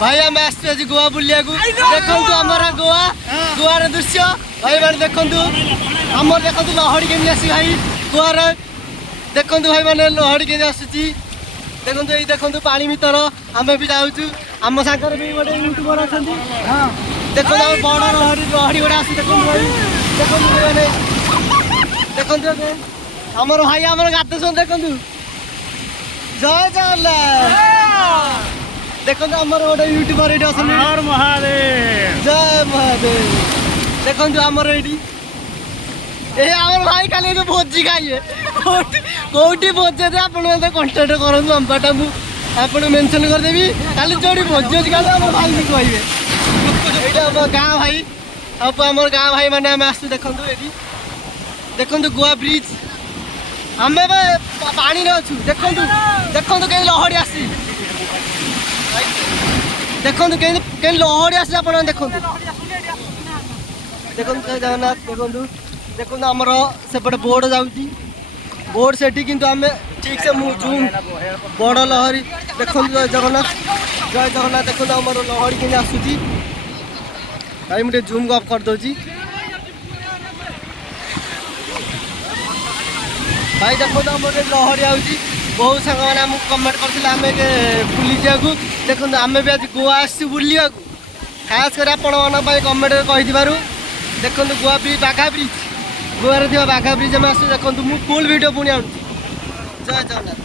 भाई आम आज गोवा बुलिया देखु आमर गोवा गोवार दृश्य भाई मैंने देखु आमर देखु लहड़ी केमी आसी भाई गोवार देखु भाई मैंने लहड़ी केमी आसूची देखु ये देखु पानी भीतर आम भी जाऊँ आम सागर भी गोटे यूट्यूबर अच्छा देखो बड़ लहड़ी लहड़ी गोटे आस देखो भाई देखो मैंने देखो आमर भाई आमर गाते सुन देखु जय जगन्नाथ देखो आमर गोटे यूट्यूबर ये महादेव जय महादेव देखो आमर ये आमर भाई खाली जो भोजी खाइए कौटी भोजे आप कंटेक्ट करूँ नंबरटा मुझे मेनसन करदेवी खाली जो भोजी अच्छी खाली आम भाई भी कहे यहाँ गाँ भाई अब आम गाँ भाई मैंने आम आसू देखो ये देखो गोवा ब्रिज आम पानी अच्छु देखो देखो कहीं लहड़ी आसी देखो कहीं लहड़ी आस देखो देखो जगन्नाथ देखो देखो आमर सेपटे बोर्ड जाऊँगी बोर्ड से किंतु आम ठीक से जूम बड़ लहरी देखो जय जगन्नाथ देखो आमर लहड़ी के आसूची भाई मुझे जूम अफ कर दूसरी भाई देखो आम लहरी आऊँगी बहुत सांग मैंने आमको कमेंट करते आम बुली जाकू देखो आम भी आज गोवा आस बुलवा खास कर आपण कमेंट कही देखो गोवा ब्रिज बाघा ब्रिज गोवार बाघा ब्रिज आम आस देखो मुझे फुल वीडियो पुणी आनुची जय जगन्नाथ।